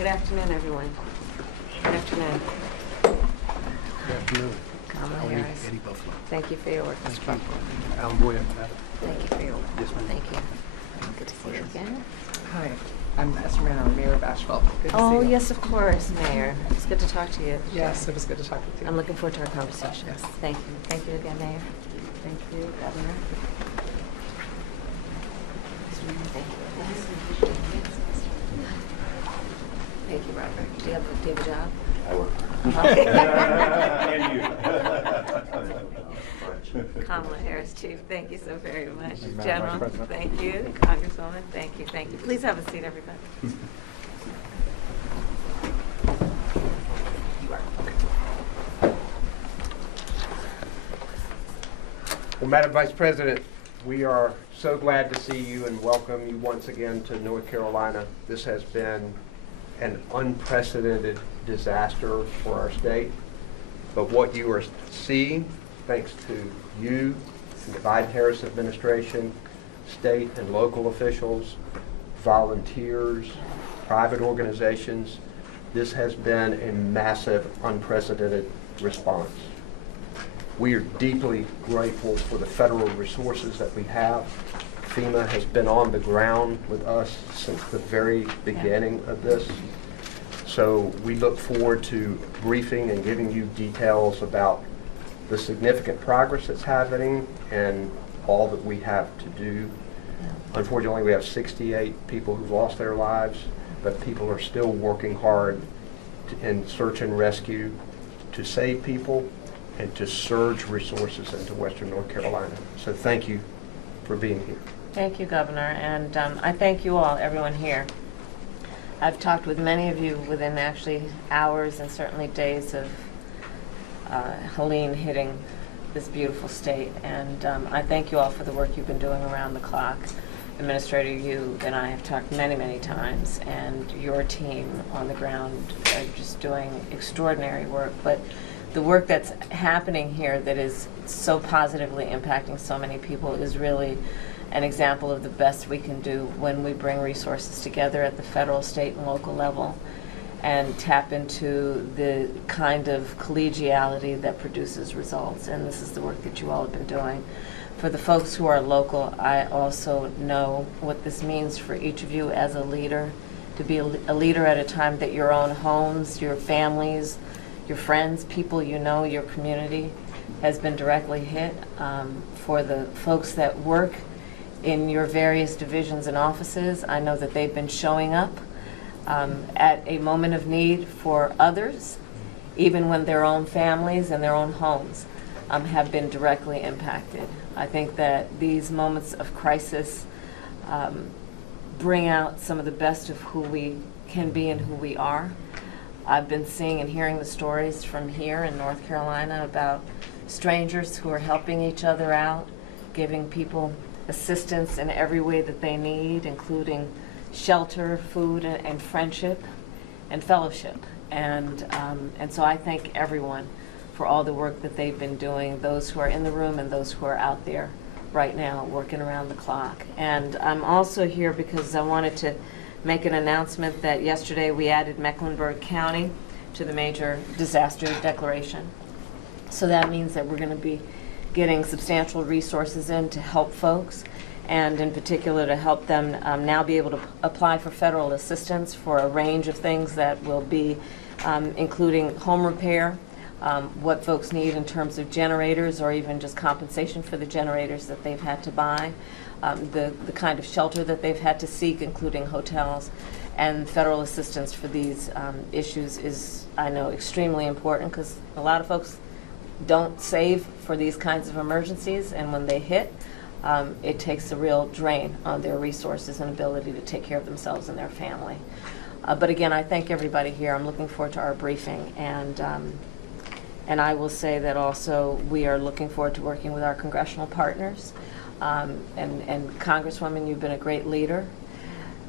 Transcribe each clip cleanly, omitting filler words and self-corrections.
Good afternoon, everyone. Good afternoon. Good afternoon. Kamala Harris. Eddie Buffalo. Thank you for your work, Mr. Buffalo. Alan Boyer. Thank you for your work. Yes, ma'am. Thank you. Good to see you again. Hi, I'm Esmeralda, Mayor of Asheville. Good to see Oh, you. yes, of course, Mayor. It's good to talk to you. Yes, it was good to talk with you. I'm looking forward to our conversation. Yes. Thank you. Thank you again, Mayor. Thank you, Governor. Thank you. Thank you, Robert. Do you have a job? I work. And you. Kamala Harris, Chief, thank you so very much. Madam Vice General, President. thank you. Congresswoman, thank you, thank you. Please have a seat, everybody. Well, Madam Vice President, we are so glad to see you and welcome you once again to North Carolina. This has been an unprecedented disaster for our state. But what you are seeing, thanks to you and the Biden-Harris administration, state and local officials, volunteers, private organizations, this has been a massive, unprecedented response. We are deeply grateful for the federal resources that we have. FEMA has been on the ground with us since the very beginning of this. So we look forward to briefing and giving you details about the significant progress that's happening and all that we have to do. Unfortunately, we have 68 people who've lost their lives, but people are still working hard in search and rescue to save people and to surge resources into Western North Carolina. So thank you for being here. Thank you, Governor, and I thank you all, everyone here. I've talked with many of you within actually hours and certainly days of Helene hitting this beautiful state, and I thank you all for the work you've been doing around the clock. Administrator, you and I have talked many, many times, and your team on the ground are just doing extraordinary work. But the work that's happening here that is so positively impacting so many people is really an example of the best we can do when we bring resources together at the federal, state, and local level and tap into the kind of collegiality that produces results. And this is the work that you all have been doing. For the folks who are local, I also know what this means for each of you as a leader, to be a leader at a time that your own homes, your families, your friends, people you know, your community has been directly hit. For the folks that work in your various divisions and offices, I know that they've been showing up at a moment of need for others, even when their own families and their own homes have been directly impacted. I think that these moments of crisis bring out some of the best of who we can be and who we are. I've been seeing and hearing the stories from here in North Carolina about strangers who are helping each other out, giving people assistance in every way that they need, including shelter, food, and friendship and fellowship. And so I thank everyone for all the work that they've been doing, those who are in the room and those who are out there right now working around the clock. And I'm also here because I wanted to make an announcement that yesterday we added Mecklenburg County to the major disaster declaration. So that means that we're going to be getting substantial resources in to help folks, and in particular to help them now be able to apply for federal assistance for a range of things that will be including home repair, what folks need in terms of generators or even just compensation for the generators that they've had to buy, the kind of shelter that they've had to seek, including hotels, and federal assistance for these issues is, I know, extremely important because a lot of folks don't save for these kinds of emergencies, and when they hit, it takes a real drain on their resources and ability to take care of themselves and their family. But again, I thank everybody here. I'm looking forward to our briefing, and I will say that also we are looking forward to working with our congressional partners. And Congresswoman, you've been a great leader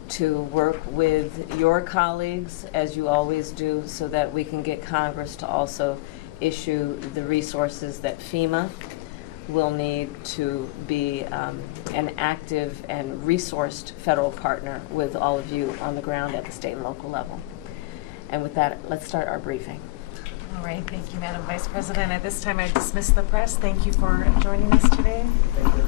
to work with your colleagues, as you always do, so that we can get Congress to also issue the resources that FEMA will need to be an active and resourced federal partner with all of you on the ground at the state and local level. And with that, let's start our briefing. All right, thank you, Madam Vice President. At this time, I dismiss the press. Thank you for joining us today. Thank you.